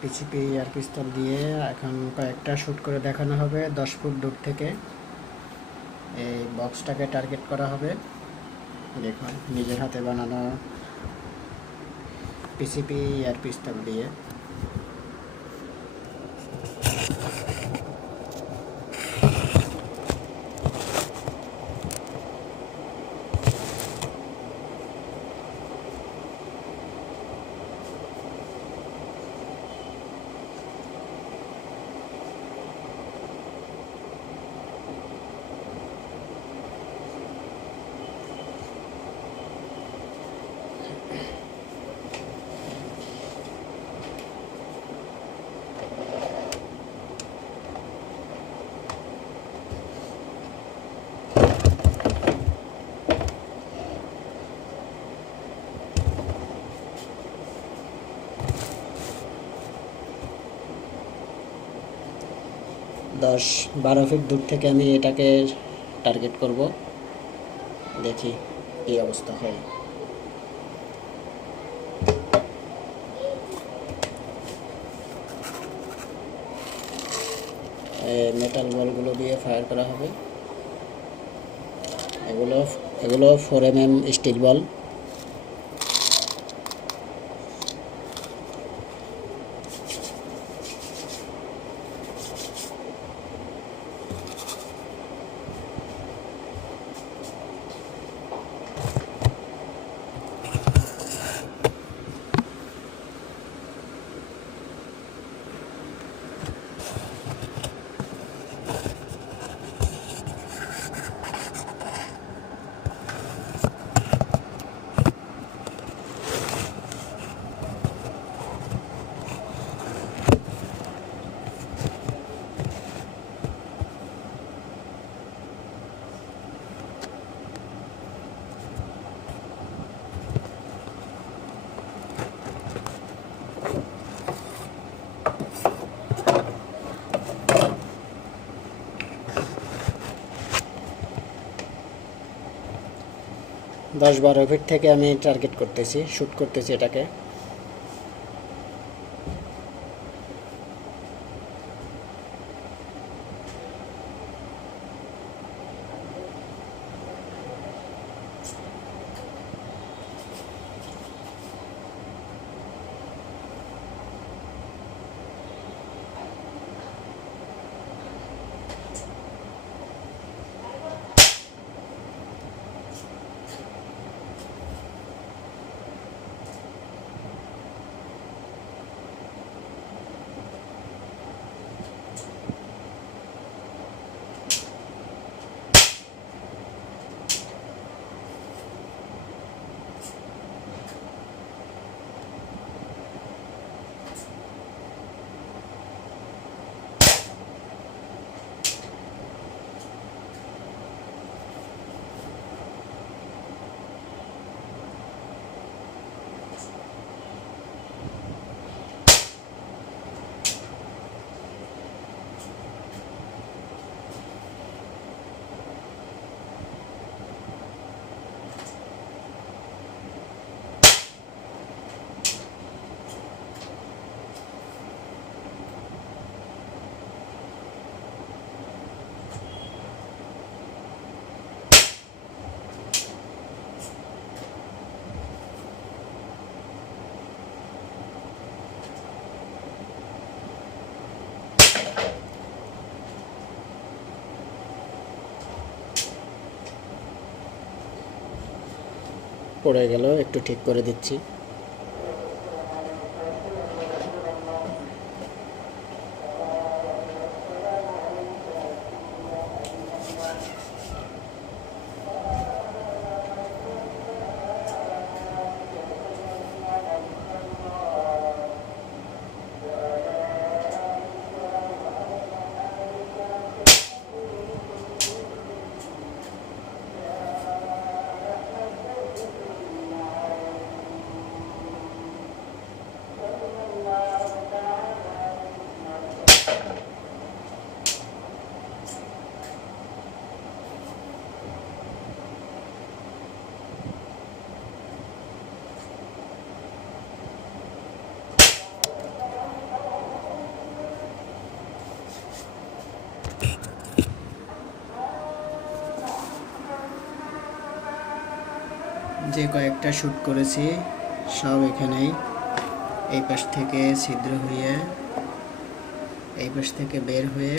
পিসিপি আর পিস্তল দিয়ে এখন কয়েকটা শ্যুট করে দেখানো হবে 10 ফুট দূর থেকে। এই বক্সটাকে টার্গেট করা হবে। দেখুন নিজের হাতে বানানো পিসিপি আর পিস্তল দিয়ে। দশ 12 ফিট দূর থেকে আমি এটাকে টার্গেট করব, দেখি এই অবস্থা হয়। মেটাল বলগুলো দিয়ে ফায়ার করা হবে। এগুলো 4mm স্টিল বল। দশ 12 ফিট থেকে আমি টার্গেট করতেছি, শ্যুট করতেছি এটাকে। পড়ে গেল, একটু ঠিক করে দিচ্ছি। যে কয়েকটা শ্যুট করেছি সব এখানেই এই পাশ থেকে ছিদ্র হয়ে এই পাশ থেকে বের হয়ে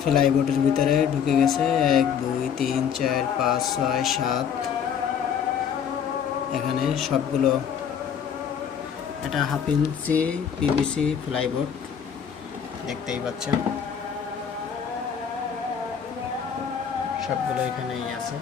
ফ্লাইবোর্ডের ভিতরে ঢুকে গেছে। 1 2 3 4 5 6 7 এখানে সবগুলো। এটা 1/2 ইঞ্চি পিভিসি ফ্লাইবোর্ড, দেখতেই পাচ্ছেন সবগুলো এখানেই আছে।